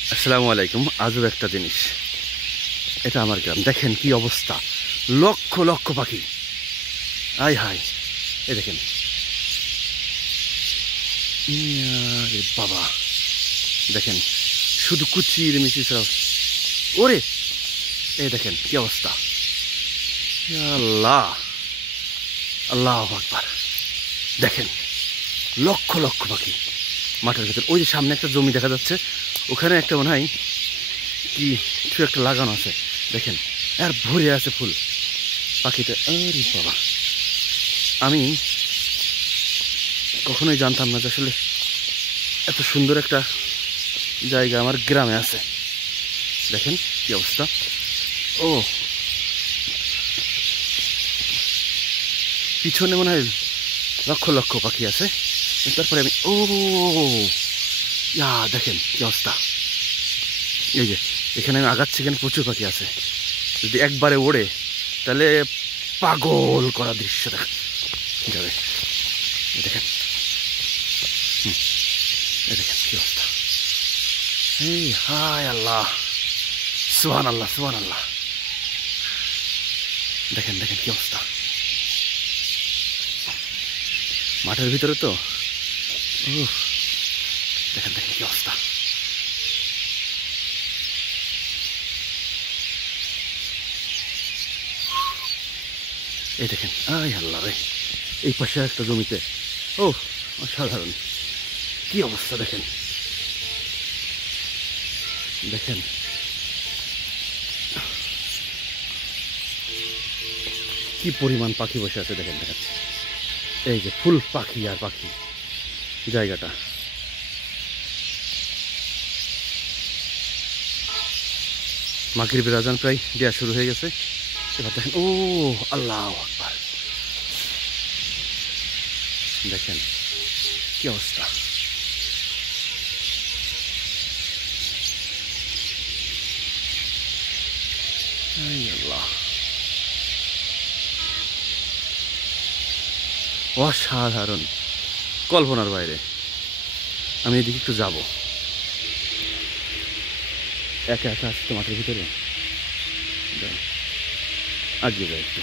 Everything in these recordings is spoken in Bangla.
আসসালামু আলাইকুম। আজব একটা জিনিস, এটা আমার গ্রাম। দেখেন কি অবস্থা, লক্ষ লক্ষ পাখি। আয় হায়, এ দেখেন, আরে বাবা, দেখেন শুধু কুচির মিচির ছাড়া। ওরে, এই দেখেন কি অবস্থা। ইয়া আল্লাহ, আল্লাহু আকবার। দেখেন লক্ষ লক্ষ পাখি মাঠের ভেতর। ওই যে সামনে একটা জমি দেখা যাচ্ছে, ওখানে একটা মনে হয় কি কিছু একটা লাগানো আছে। দেখেন আর ভরে আছে ফুল পাখিতে। আরে বাবা, আমি কখনোই জানতাম না যে আসলে এত সুন্দর একটা জায়গা আমার গ্রামে আছে। দেখেন কি অবস্থা। ও, পিছনে মনে হয় লক্ষ লক্ষ পাখি আছে। তারপরে আমি দেখেন কি অবস্থা। এই যে এখানে আমি আগাচ্ছি, এখানে প্রচুর পাখি আছে। যদি একবারে ওড়ে তাহলে পাগল করা দৃশ্য দেখা যাবে। দেখেন, এই দেখেন কি অবস্থা। এই হায় আল্লাহ, সুবহান আল্লাহ, সুবহান আল্লাহ। দেখেন দেখেন কি অবস্থা মাঠের ভিতরে তো। দেখেন দেখেন কি অবস্থা। এই দেখেন, আয় আল্লাহ রে, এই পাশে একটা জমিতে অসাধারণ কি অবস্থা। দেখেন দেখেন কি পরিমাণ পাখি বসে আছে। দেখেন দেখাচ্ছে, এই যে ফুল পাখি আর পাখি জায়গাটা। মাগরিবের আজান প্রায় দেওয়া শুরু হয়ে গেছে। এবার দেখেন, আল্লাহু আকবার। দেখেন কি অবস্থা। আল্লাহ, অসাধারণ, কল্পনার বাইরে। আমি এদিকে একটু যাব, একা একা আসতে মাঠের ভিতরে আগিয়ে যায় একটু।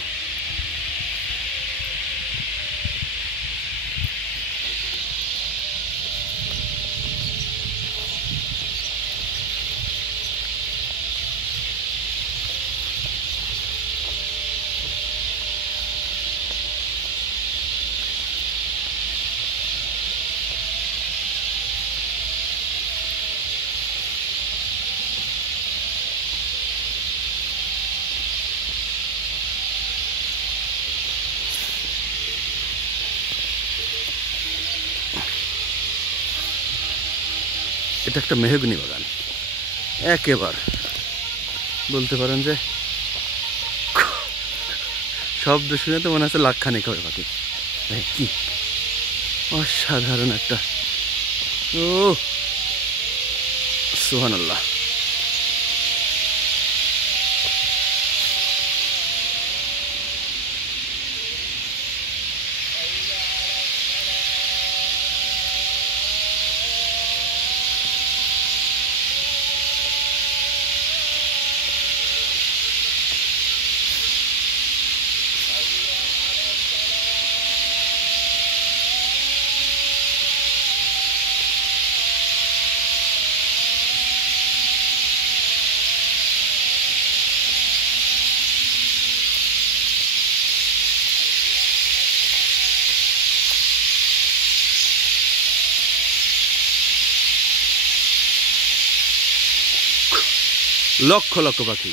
এটা একটা মেহগনি বাগান, একেবারে বলতে পারেন যে শব্দ শুনে তো মনে হচ্ছে লাখখানেক হবে পাখি। কি অসাধারণ একটা, সুবহানাল্লাহ। লক্ষ লক্ষ পাখি।